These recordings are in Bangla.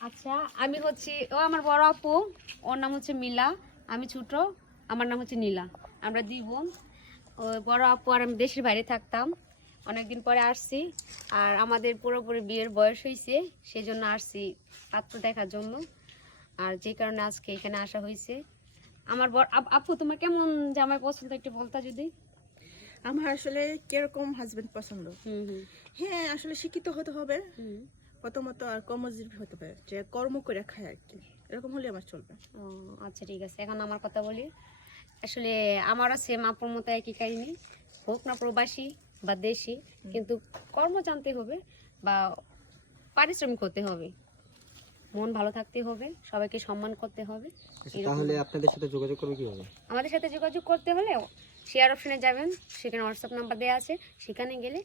আচ্ছা, আমি হচ্ছি ও আমার বড় আপু, ওর নাম হচ্ছে মিলা, আমি ছোট, আমার নাম হচ্ছে নীলা। আমরা দুই বোন। ও বড় আপু আর আমি দেশের বাইরে থাকতাম, অনেকদিন পরে আসছি। আর আমাদের পুরোপুরি বিয়ের বয়স হয়েছে, সেই জন্য আসছি পাত্র দেখার জন্য। আর যে কারণে আজকে এখানে আসা হয়েছে। আমার আপু, তোমার কেমন জামাই পছন্দ একটু বলতা যদি। আমার আসলে কিরকম হাজবেন্ড পছন্দ? হুম হুম হ্যাঁ, আসলে শিক্ষিত হতে হবে হুম। প্রথমত, আর কর্মজীবী হতে হবে, যে কর্ম করে খায় আর কি, এরকম হলে আমার চলবে। ও আচ্ছা, ঠিক আছে। এখন আমার কথা বলি। আসলে আমারও সেম আপুর মতো একই কাহিনী, হোক না প্রবাসী বা দেশি, কিন্তু কর্ম জানতে হবে বা পারিশ্রমিক হতে হবে, মন ভালো থাকতে হবে, সবাইকে সম্মান করতে হবে। এরকম। তাহলে আপনাদের সাথে যোগাযোগ করবে কিভাবে? আমাদের সাথে যোগাযোগ করতে হলে শেয়ার অপশনে যাবেন, সেখানে হোয়াটসঅ্যাপ নাম্বার দেওয়া আছে, সেখানে গেলে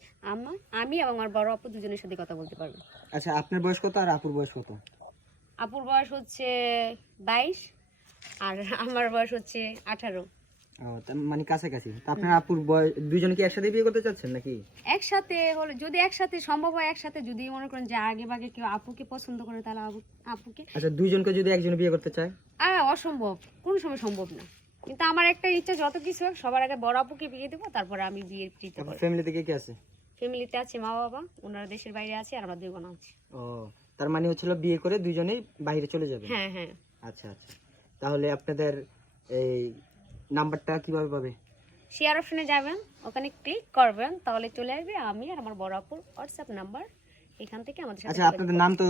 আমি এবং আমার বড় আপু দুজনের সাথে কথা বলতে পারবেন। আচ্ছা, আপনার বয়স কত আর আপুর বয়স কত? আপুর বয়স হচ্ছে 22 আর আমার বয়স হচ্ছে 18। ও, তার মানে কাছাকাছি। তা আপনার আপুর বয়স, দুইজনে কি একসাথে বিয়ে করতে চাচ্ছেন নাকি? একসাথে হলে, যদি একসাথে সম্ভব হয়, একসাথে যদি মনে করেন যে আগে ভাগে কেউ আপুকে পছন্দ করে, তাহলে আপুকে। আচ্ছা, দুইজনকে যদি একজন বিয়ে করতে চায়? অসম্ভব, কোনো সময় সম্ভব না। কিন্তু আমার একটা ইচ্ছা, যত কিছু হোক সবার আগে বড় আপুকে বিয়ে দেবো, তারপরে আমি বিয়ের চিন্তা করবো। ফ্যামিলি থেকে কি আছে? ফ্যামিলিতে আছে মা বাবা, ওনারা দেশের বাইরে আছে, আর আমরা দুই বোন আছি। ও, তার মানে হচ্ছিল বিয়ে করে দুইজনেই বাইরে চলে যাবে। হ্যাঁ হ্যাঁ। আচ্ছা আচ্ছা, তাহলে আপনাদের এই নাম্বারটা কিভাবে পাবে? শেয়ার অপশনে যাবেন, ওখানে ক্লিক করবেন, তাহলে চলে আসবে আমি আর আমার বড় আপুর হোয়াটসঅ্যাপ নাম্বার। এখান থেকে আমাদের সাথে আচ্ছা, যোগাযোগ আপনাদের করবেন। নাম তো